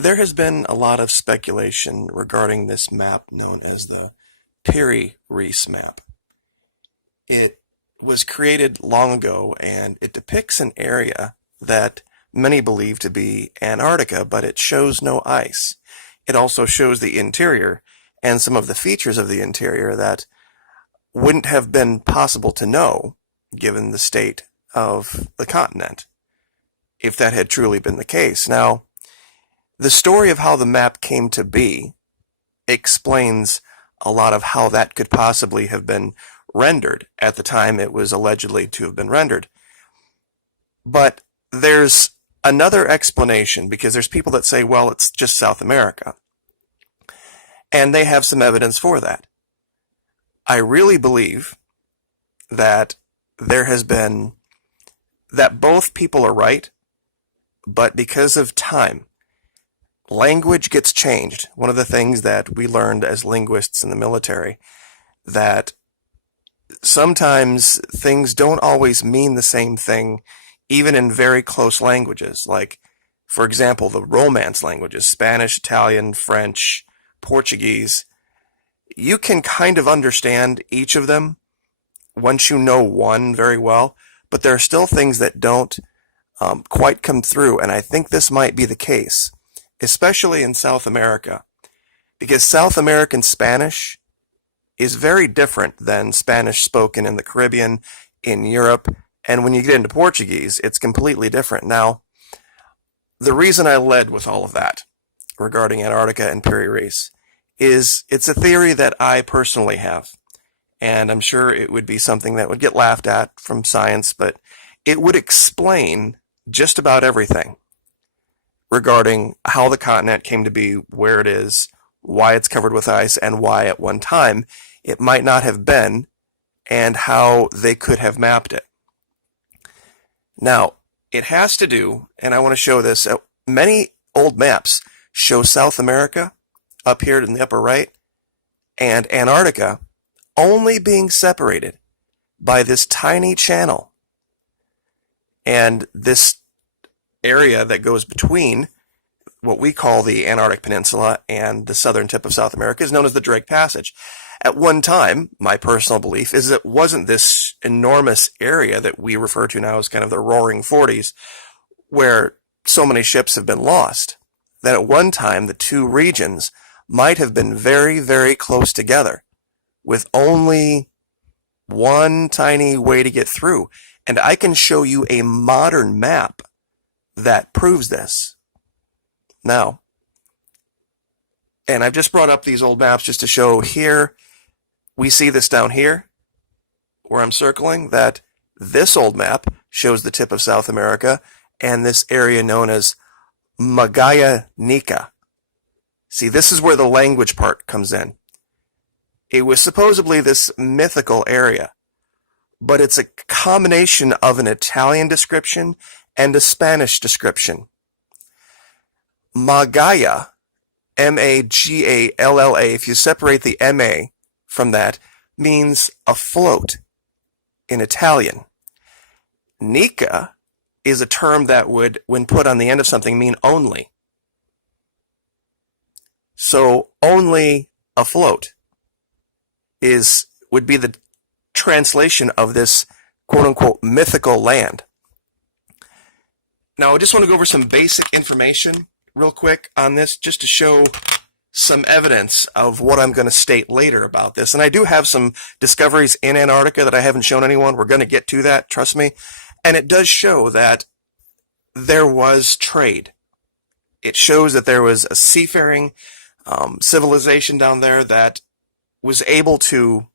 There has been a lot of speculation regarding this map known as the Piri-Reis map. It was created long ago and it depicts an area that many believe to be Antarctica, but it shows no ice. It also shows the interior and some of the features of the interior that wouldn't have been possible to know given the state of the continent, if that had truly been the case. Now, the story of how the map came to be explains a lot of how that could possibly have been rendered at the time it was allegedly to have been rendered. But there's another explanation, because there's people that say, well, it's just South America. And they have some evidence for that. I really believe that that both people are right, but because of time, language gets changed. One of the things that we learned as linguists in the military, that sometimes things don't always mean the same thing, even in very close languages. Like, for example, the Romance languages, Spanish, Italian, French, Portuguese. You can kind of understand each of them once you know one very well, but there are still things that don't quite come through, and I think this might be the case, especially in South America, because South American Spanish is very different than Spanish spoken in the Caribbean, in Europe, and when you get into Portuguese, it's completely different. Now, the reason I led with all of that regarding Antarctica and Piri-Reis is it's a theory that I personally have, and I'm sure it would be something that would get laughed at from science, but it would explain just about everything regarding how the continent came to be where it is, why it's covered with ice, and why at one time it might not have been, and how they could have mapped it. Now, it has to do, and I want to show this, many old maps show South America up here in the upper right and Antarctica only being separated by this tiny channel. And this area that goes between what we call the Antarctic Peninsula and the southern tip of South America is known as the Drake Passage. At one time, my personal belief is it wasn't this enormous area that we refer to now as kind of the Roaring Forties, where so many ships have been lost. That at one time, the two regions might have been very, very close together, with only one tiny way to get through. And I can show you a modern map that proves this. Now, and I've just brought up these old maps just to show here, we see this down here, where I'm circling, that this old map shows the tip of South America and this area known as Maquis. See, this is where the language part comes in. It was supposedly this mythical area, but it's a combination of an Italian description and a Spanish description. Maquis, M-A-G-A-L-L-A, if you separate the M-A from that, means afloat in Italian. Nica is a term that would, when put on the end of something, mean only. So only afloat would be the translation of this quote-unquote mythical land. Now, I just want to go over some basic information real quick on this, just to show some evidence of what I'm going to state later about this. And I do have some discoveries in Antarctica that I haven't shown anyone. We're going to get to that, trust me. And it does show that there was trade. It shows that there was a seafaring civilization down there that was able to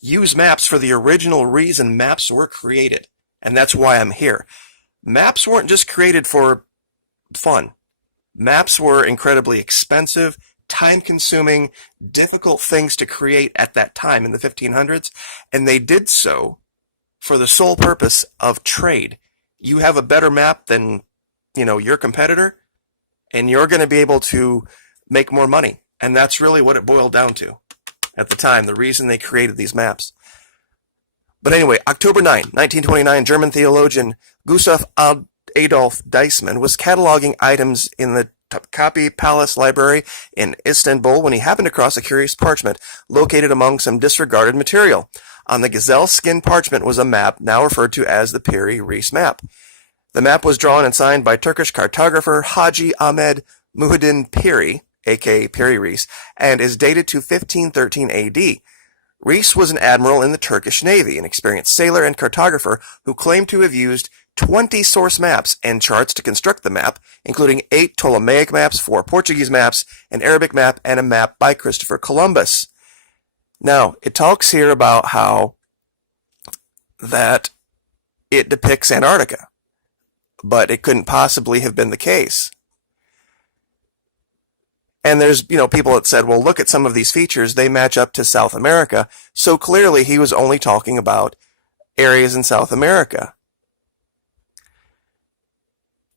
use maps for the original reason maps were created. And that's why I'm here. Maps weren't just created for fun. Maps were incredibly expensive, time-consuming, difficult things to create at that time in the 1500s, and they did so for the sole purpose of trade. You have a better map than, your competitor, and you're going to be able to make more money. And that's really what it boiled down to at the time, the reason they created these maps. But anyway, October 9, 1929, German theologian Gustav Adolf Deissmann was cataloging items in the Topkapi Palace Library in Istanbul when he happened across a curious parchment located among some disregarded material. On the gazelle skin parchment was a map now referred to as the Piri-Reis map. The map was drawn and signed by Turkish cartographer Haji Ahmed Muhyiddin Piri, aka Piri-Reis, and is dated to 1513 AD. Reis was an admiral in the Turkish Navy, an experienced sailor and cartographer who claimed to have used 20 source maps and charts to construct the map, including 8 Ptolemaic maps, 4 Portuguese maps, an Arabic map, and a map by Christopher Columbus. Now, it talks here about how that it depicts Antarctica, but it couldn't possibly have been the case. And there's, people that said, well, look at some of these features. They match up to South America. So clearly he was only talking about areas in South America.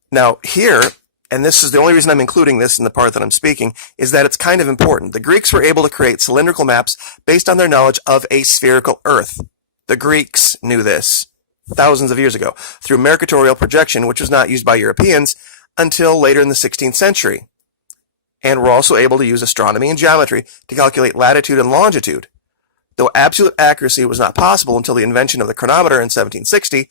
Now here, and this is the only reason I'm including this in the part that I'm speaking, is that it's kind of important. The Greeks were able to create cylindrical maps based on their knowledge of a spherical Earth. The Greeks knew this thousands of years ago through mercatorial projection, which was not used by Europeans until later in the 16th century. And were also able to use astronomy and geometry to calculate latitude and longitude. Though absolute accuracy was not possible until the invention of the chronometer in 1760,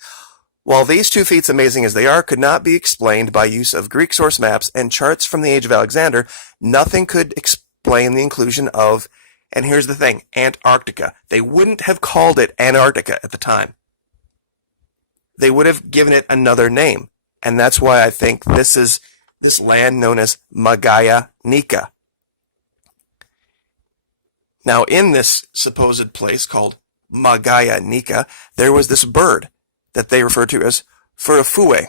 while these two feats, amazing as they are, could not be explained by use of Greek source maps and charts from the age of Alexander, nothing could explain the inclusion of, and here's the thing, Antarctica. They wouldn't have called it Antarctica at the time. They would have given it another name. And that's why I think this is this land known as Maquis Nika. Now, in this supposed place called Maquis Nika, there was this bird that they referred to as furafue,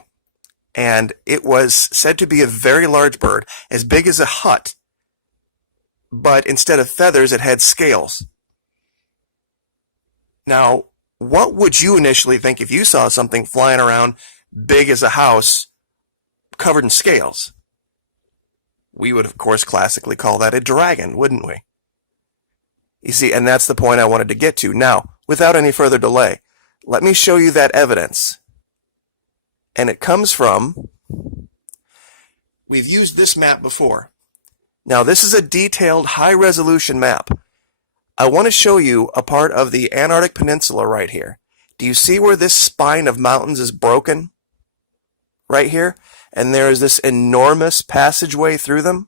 and it was said to be a very large bird, as big as a hut, but instead of feathers, it had scales. Now, what would you initially think if you saw something flying around big as a house, covered in scales? We would, of course, classically call that a dragon, wouldn't we? You see, and that's the point I wanted to get to. Now, without any further delay, let me show you that evidence. And it comes from, we've used this map before. Now, this is a detailed, high-resolution map. I want to show you a part of the Antarctic Peninsula right here. Do you see where this spine of mountains is broken? Right here? And there is this enormous passageway through them.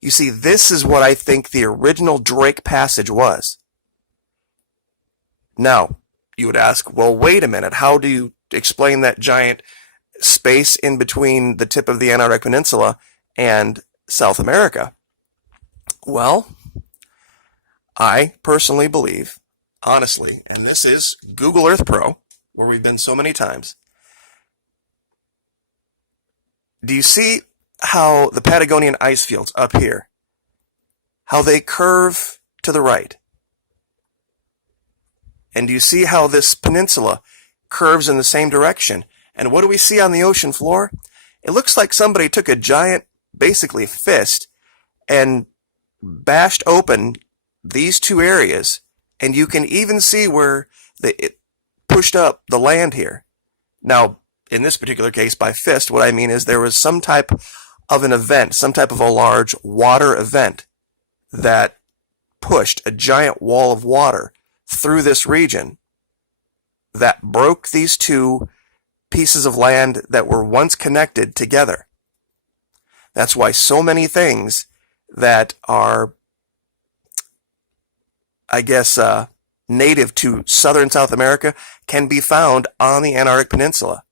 You see, this is what I think the original Drake Passage was. Now, you would ask, well, wait a minute, how do you explain that giant space in between the tip of the Antarctic Peninsula and South America? Well, I personally believe, honestly, and this is Google Earth Pro, where we've been so many times. Do you see how the Patagonian ice fields up here, how they curve to the right? And do you see how this peninsula curves in the same direction? And what do we see on the ocean floor? It looks like somebody took a giant, basically fist, and bashed open these two areas, and you can even see where it pushed up the land here. Now, in this particular case, by fist, what I mean is there was some type of an event, some type of a large water event that pushed a giant wall of water through this region that broke these two pieces of land that were once connected together. That's why so many things that are, I guess, native to southern South America can be found on the Antarctic Peninsula.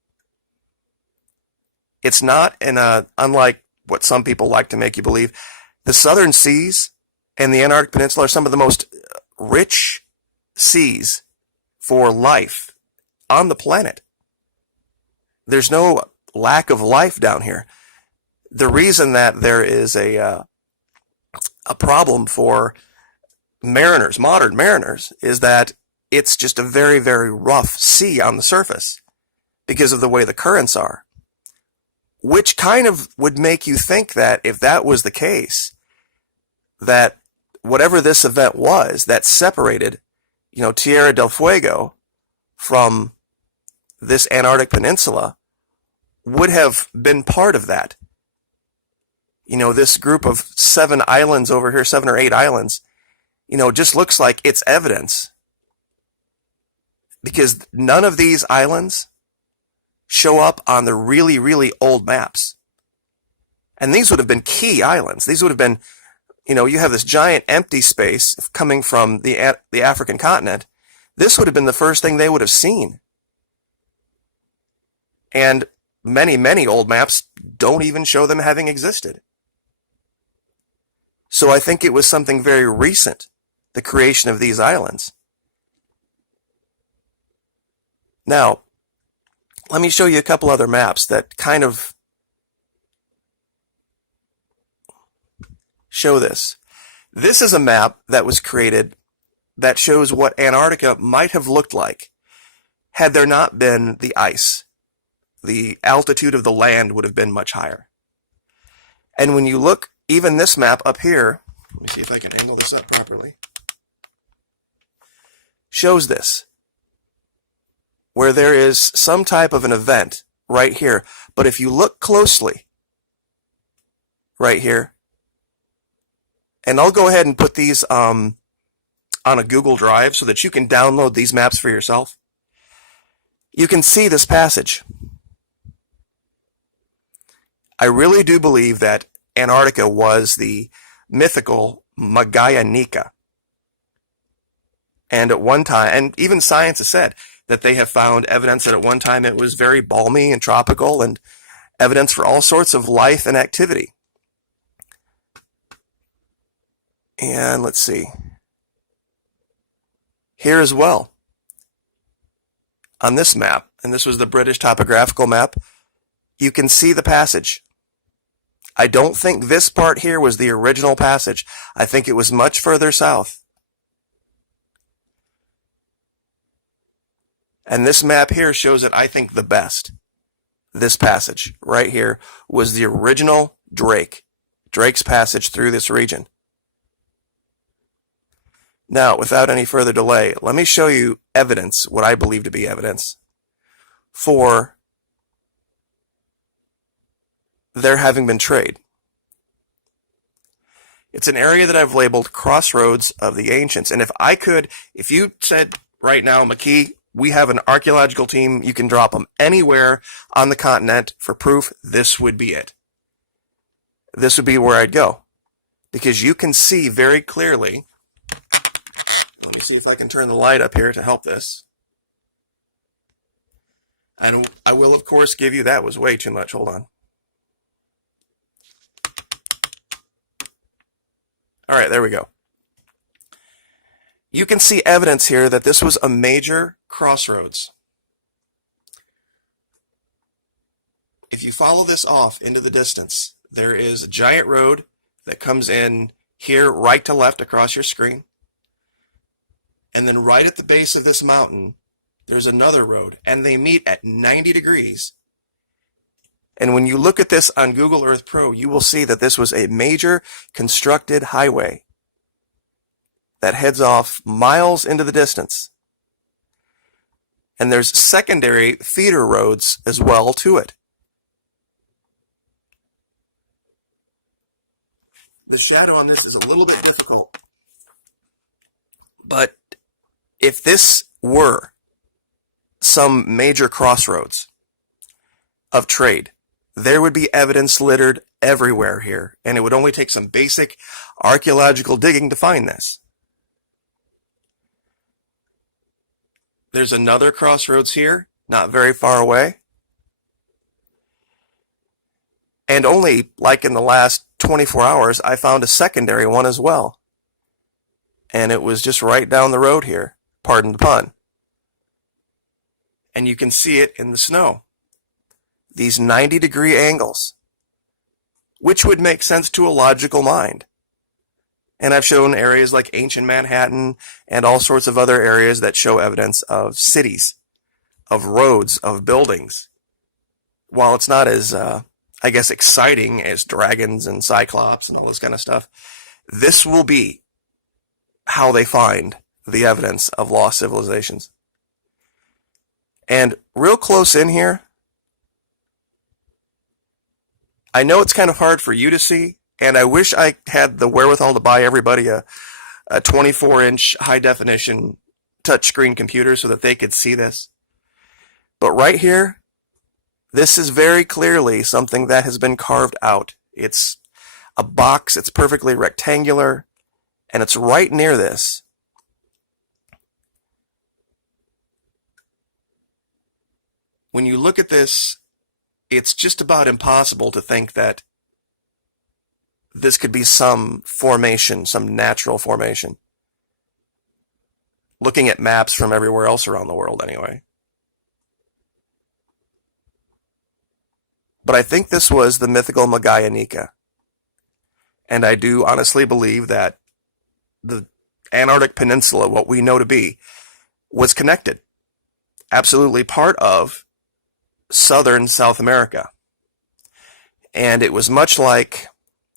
It's not unlike what some people like to make you believe. The southern seas and the Antarctic Peninsula are some of the most rich seas for life on the planet. There's no lack of life down here. The reason that there is a problem for mariners, modern mariners, is that it's just a very, very rough sea on the surface because of the way the currents are. Which kind of would make you think that if that was the case, that whatever this event was that separated, Tierra del Fuego from this Antarctic Peninsula would have been part of that. This group of 7 islands over here, 7 or 8 islands, just looks like it's evidence. Because none of these islands show up on the really, really old maps. And these would have been key islands. These would have been, you have this giant empty space coming from the African continent. This would have been the first thing they would have seen. And many, many old maps don't even show them having existed. So I think it was something very recent, the creation of these islands. Now, let me show you a couple other maps that kind of show this. This is a map that was created that shows what Antarctica might have looked like had there not been the ice. The altitude of the land would have been much higher. And when you look, even this map up here, let me see if I can angle this up properly, shows this, where there is some type of an event right here. But if you look closely, right here, and I'll go ahead and put these on a Google Drive so that you can download these maps for yourself, you can see this passage. I really do believe that Antarctica was the mythical Maquis. And at one time, and even science has said that they have found evidence that at one time it was very balmy and tropical, and evidence for all sorts of life and activity. And let's see. Here as well, on this map, and this was the British topographical map, you can see the passage. I don't think this part here was the original passage. I think it was much further south. And this map here shows it, I think, the best. This passage right here was the original Drake's passage through this region. Now, without any further delay, let me show you evidence, what I believe to be evidence, for there having been trade. It's an area that I've labeled Crossroads of the Ancients. And if you said right now, Maquis, we have an archaeological team, you can drop them anywhere on the continent for proof, this would be it. This would be where I'd go. Because you can see very clearly, let me see if I can turn the light up here to help this. And I will, of course, give you, that was way too much, hold on. All right, there we go. You can see evidence here that this was a major crossroads. If you follow this off into the distance, there is a giant road that comes in here right to left across your screen. And then right at the base of this mountain, there's another road, and they meet at 90 degrees. And when you look at this on Google Earth Pro, you will see that this was a major constructed highway that heads off miles into the distance. And there's secondary feeder roads as well to it. The shadow on this is a little bit difficult. But if this were some major crossroads of trade, there would be evidence littered everywhere here, and it would only take some basic archaeological digging to find this. There's another crossroads here, not very far away. And only, like in the last 24 hours, I found a secondary one as well. And it was just right down the road here, pardon the pun. And you can see it in the snow. These 90-degree angles, which would make sense to a logical mind. And I've shown areas like ancient Manhattan and all sorts of other areas that show evidence of cities, of roads, of buildings. While it's not as, I guess, exciting as dragons and cyclops and all this kind of stuff, this will be how they find the evidence of lost civilizations. And real close in here, I know it's kind of hard for you to see, And I wish I had the wherewithal to buy everybody a 24-inch high-definition touchscreen computer so that they could see this. But right here, this is very clearly something that has been carved out. It's a box, it's perfectly rectangular, and it's right near this. When you look at this, it's just about impossible to think that this could be some formation, some natural formation. Looking at maps from everywhere else around the world, anyway. But I think this was the mythical Maquis. And I do honestly believe that the Antarctic Peninsula, what we know to be, was connected. Absolutely part of southern South America. And it was much like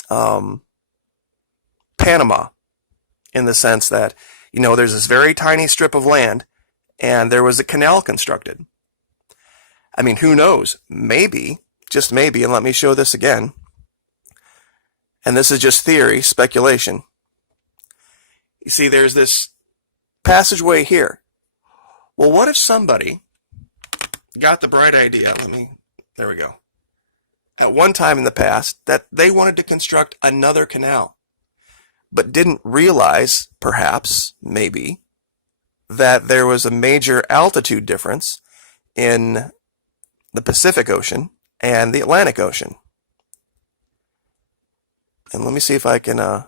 Panama, in the sense that, there's this very tiny strip of land, and there was a canal constructed. I mean, who knows? Maybe, just maybe, and let me show this again. And this is just theory, speculation. You see, there's this passageway here. Well, what if somebody got the bright idea, there we go, at one time in the past, that they wanted to construct another canal, but didn't realize, perhaps, maybe, that there was a major altitude difference in the Pacific Ocean and the Atlantic Ocean. And let me see if I can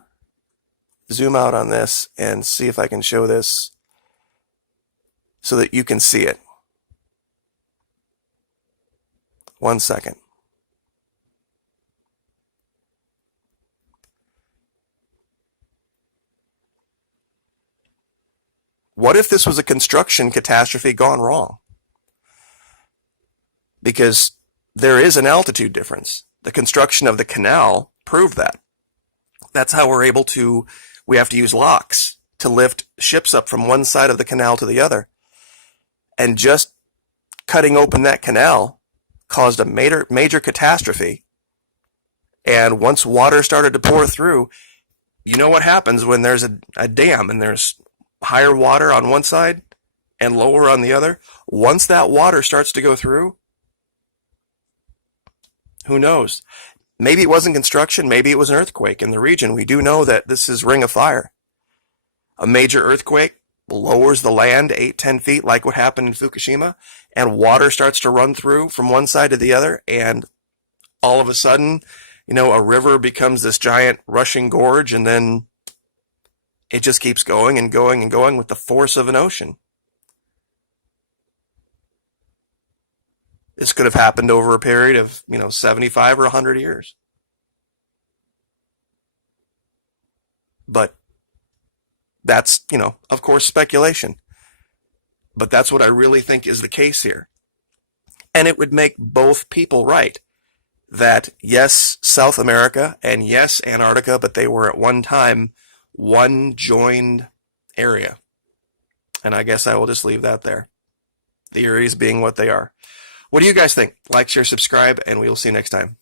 zoom out on this and see if I can show this so that you can see it. 1 second. What if this was a construction catastrophe gone wrong? Because there is an altitude difference. The construction of the canal proved that. That's how we have to use locks to lift ships up from one side of the canal to the other. And just cutting open that canal caused a major catastrophe. And once water started to pour through, you know what happens when there's a dam and there's higher water on one side and lower on the other? Once that water starts to go through, who knows? Maybe it wasn't construction, maybe it was an earthquake in the region. We do know that this is Ring of Fire. A major earthquake lowers the land 8-10 feet, like what happened in Fukushima, and water starts to run through from one side to the other, and all of a sudden, a river becomes this giant rushing gorge, and then it just keeps going and going and going with the force of an ocean. This could have happened over a period of, 75 or 100 years. But that's, of course, speculation. But that's what I really think is the case here. And it would make both people right. That, yes, South America, and yes, Antarctica, but they were at one time one joined area. And I guess I will just leave that there. Theories being what they are. What do you guys think? Like, share, subscribe, and we will see you next time.